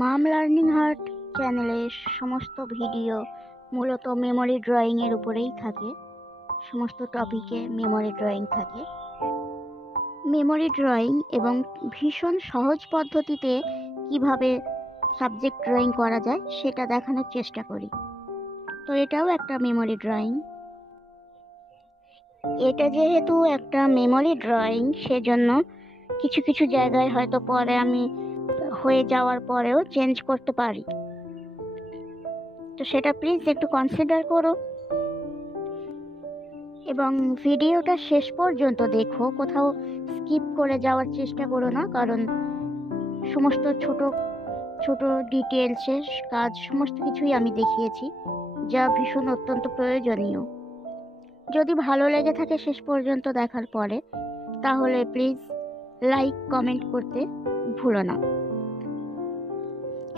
মাম learning heart চ্যানেলের সমস্ত ভিডিও মূলত মেমোরি ড্রয়িংয়ের উপরেই থাকে। সমস্ত টপিকে মেমোরি ড্রয়িং থাকে। মেমোরি ড্রয়িং এবং ভীষণ সহজ পদ্ধতিতে কিভাবে সাবজেক্ট ড্রয়িং করা যায় সেটা দেখানোর চেষ্টা করি। তো এটাও একটা মেমোরি ড্রয়িং। এটা যেহেতু একটা মেমোরি ড্রয়িং, সেজন্য কিছু কিছু জায়গায় হয়তো পরে আমি হয়ে যাওয়ার পরেও চেঞ্জ করতে পারি। তো সেটা প্লিজ একটু কনসিডার করো এবং ভিডিওটা শেষ পর্যন্ত দেখো, কোথাও স্কিপ করে যাওয়ার চেষ্টা করো না, কারণ সমস্ত ছোট ছোট ডিটেলসের কাজ সমস্ত কিছুই আমি দেখিয়েছি, যা ভীষণ অত্যন্ত প্রয়োজনীয়। যদি ভালো লেগে থাকে শেষ পর্যন্ত দেখার পরে, তাহলে প্লিজ লাইক কমেন্ট করতে ভুলো না।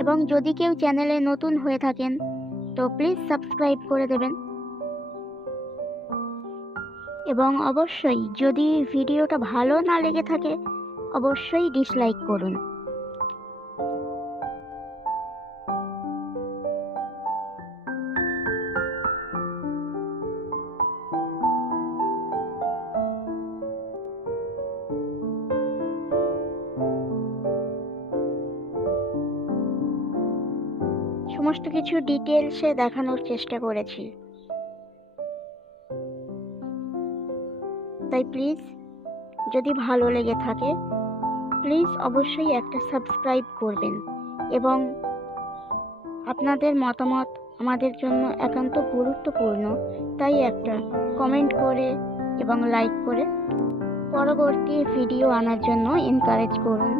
এবং যদি কেউ চ্যানেলে নতুন হয়ে থাকেন তো প্লিজ সাবস্ক্রাইব করে দেবেন। এবং অবশ্যই যদি ভিডিওটা ভালো না লেগে থাকে অবশ্যই ডিসলাইক করুন। সমস্ত কিছু ডিটেলসে দেখানোর চেষ্টা করেছি, তাই প্লিজ যদি ভালো লেগে থাকে প্লিজ অবশ্যই একটা সাবস্ক্রাইব করবেন। এবং আপনাদের মতামত আমাদের জন্য একান্ত গুরুত্বপূর্ণ, তাই একটা কমেন্ট করে এবং লাইক করে পরবর্তী ভিডিও আনার জন্য এনকারেজ করুন।